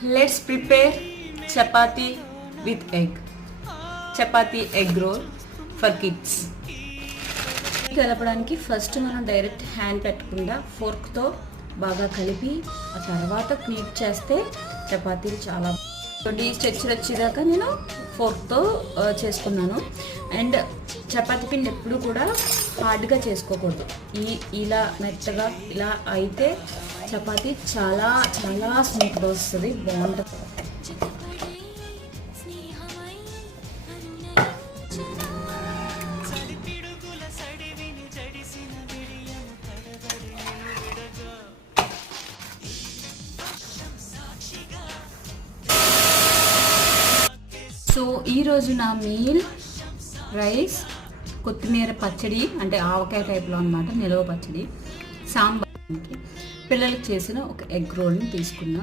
Let's prepare chapati with egg. Chapati egg roll for kids. కలపడానికి first మనం direct hand పెట్టకుండా ఫోర్క్తో బాగా కలిపి ఆ తర్వాత క్లీట్ చేస్తే చపాతీలు చాలా టెక్స్చర్ వచ్చేదాకా నేను ఫోర్క్తో చేసుకున్నాను. అండ్ చపాతీ పిండి ఎప్పుడు కూడా హార్డ్గా చేసుకోకూడదు. ఇలా మెత్తగా ఇలా అయితే చపాతీ చాలా చాలా స్మూత్గా వస్తుంది, బాగుంటుంది. సో ఈరోజు నా మీల్ రైస్, కొత్తిమీర పచ్చడి అంటే ఆవకాయ టైప్లో అన్నమాట, నిలవ పచ్చడి, సాంబార్కి పిల్లలకి చేసిన ఒక ఎగ్ రోల్ని తీసుకున్నా.